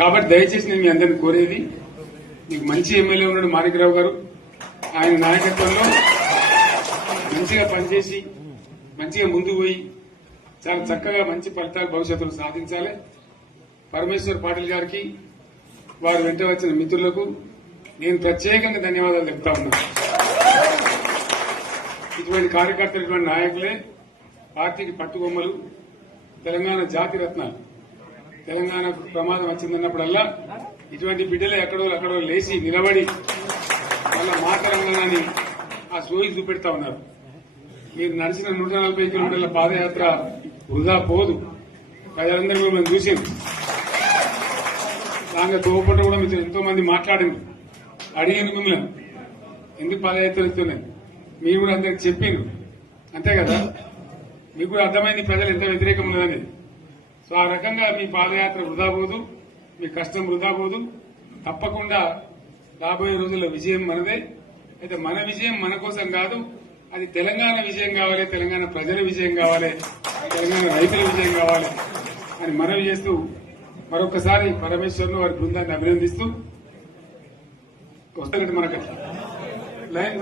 కాబట్టి దయచేసి నేను మీ అందరిని కోరేది, మీకు మంచి ఎమ్మెల్యే ఉన్నాడు మాణిక్రావు గారు, ఆయన నాయకత్వంలో మంచిగా పనిచేసి మంచిగా ముందుకు పోయి చాలా చక్కగా మంచి ఫలితాలు భవిష్యత్తులో సాధించాలి. పరమేశ్వర్ పాటిల్ గారికి, వారు వెంట వచ్చిన మిత్రులకు నేను ప్రత్యేకంగా ధన్యవాదాలు చెప్తా ఉన్నాను. ఇటువంటి కార్యకర్తలు, ఇటువంటి నాయకులే పార్టీకి పట్టుబొమ్మలు, తెలంగాణ జాతి రత్నాలు. తెలంగాణకు ప్రమాదం వచ్చిందన్నప్పుడల్లా ఇటువంటి బిడ్డలే ఎక్కడో లేచి నిలబడి వాళ్ళ మా తెలంగాణని ఆ సోయి చూపెడతా ఉన్నారు. మీరు నడిచిన 140 కిలోమీటర్ల పాదయాత్ర వృధా పోదు. ప్రజలందరూ కూడా మేము చూసాం. దాంట్లో తోపట్టు కూడా మీరు ఎంతో మంది మాట్లాడింది, అడిగింది మిమ్మల్ని ఎందుకు పాదయాత్ర ఇస్తున్నాయి, మీరు కూడా అందరికి చెప్పిండ్రు. అంతే కదా, మీకు కూడా అర్థమైంది ప్రజలు ఎంత వ్యతిరేకం ఉన్నదనేది. సో ఆ రకంగా మీ పాదయాత్ర వృధా పోదు, మీ కష్టం వృధా పోదు. తప్పకుండా రాబోయే రోజుల్లో విజయం మనదే. అయితే మన విజయం మన కోసం కాదు, అది తెలంగాణ విజయం కావాలి, తెలంగాణ ప్రజల విజయం కావాలి, తెలంగాణ రైతుల విజయం కావాలి అని మనవి చేస్తూ మరొకసారి పరమేశ్వర్ను వారి బృందాన్ని అభినందిస్తూ వస్తున్నట్టు మనకు లైన్